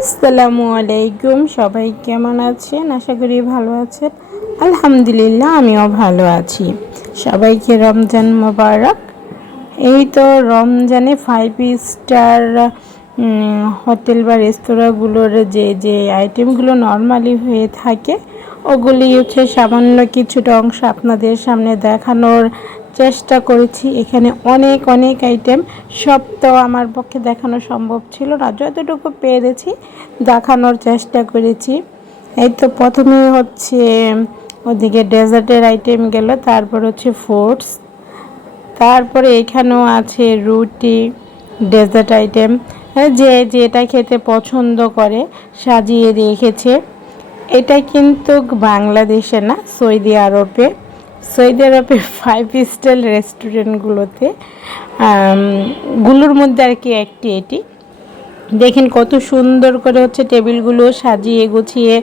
আসসালামু আলাইকুম। সবাই কেমন আছেন? আশা করি ভালো আছেন। আলহামদুলিল্লাহ, আমিও ভালো আছি। সবাইকে রমজান মোবারক। এই তো রমজানে 5 স্টার হোটেল বা রেস্তোরাঁগুলোর যে আইটেমগুলো নর্মালি হয়ে থাকে, ওগুলি হচ্ছে সামান্য কিছুটা অংশ আপনাদের সামনে দেখানোর চেষ্টা করেছি। এখানে অনেক অনেক আইটেম, সব তো আমার পক্ষে দেখানো সম্ভব ছিল না, যতটুকু পেরেছি দেখানোর চেষ্টা করেছি। এই তো প্রথমে হচ্ছে ওদিকে ডেজার্টের আইটেম গেল, তারপর হচ্ছে ফ্রুটস, তারপরে এখানেও আছে রুটি, ডেজার্ট আইটেম। যে যেটা খেতে পছন্দ করে সাজিয়ে রেখেছে। এটা কিন্তু বাংলাদেশে না, সৌদি আরবে। সৌদি আরবে 5 স্টার রেস্টুরেন্টগুলোতে গুলোর মধ্যে আর কি একটি এটি। দেখেন কত সুন্দর করে হচ্ছে টেবিলগুলো সাজিয়ে গুছিয়ে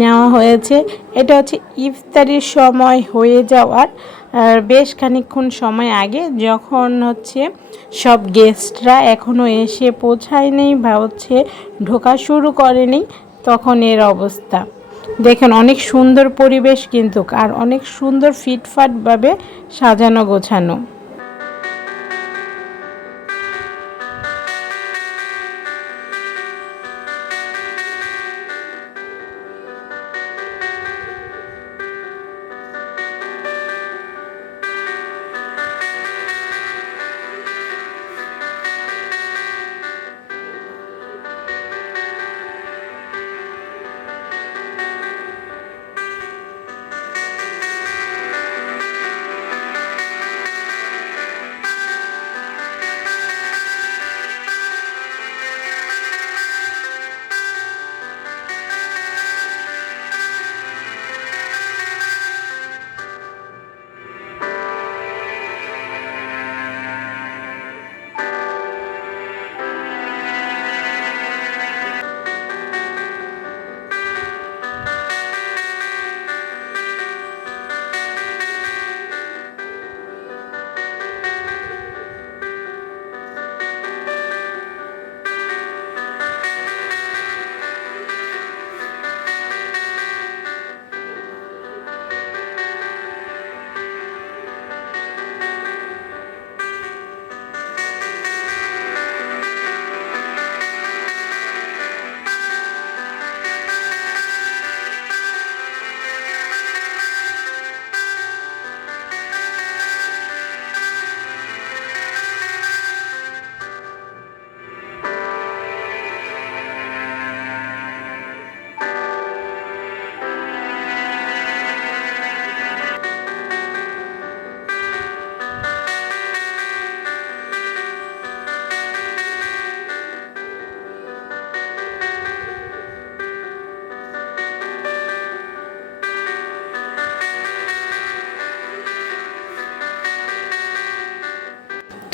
নেওয়া হয়েছে। এটা হচ্ছে ইফতারির সময় হয়ে যাওয়ার বেশ খানিকক্ষণ সময় আগে, যখন হচ্ছে সব গেস্টরা এখনও এসে পৌঁছায়নি বা হচ্ছে ঢোকা শুরু করেনি, তখন এর অবস্থা দেখেন। অনেক সুন্দর পরিবেশ কিন্তু, আর অনেক সুন্দর ফিটফাটভাবে সাজানো গোছানো।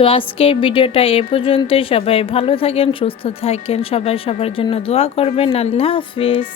তো আজকের ভিডিওটা এ পর্যন্তই। সবাই ভালো থাকেন, সুস্থ থাকেন, সবাই সবার জন্য দোয়া করবেন। আল্লাহ হাফিজ।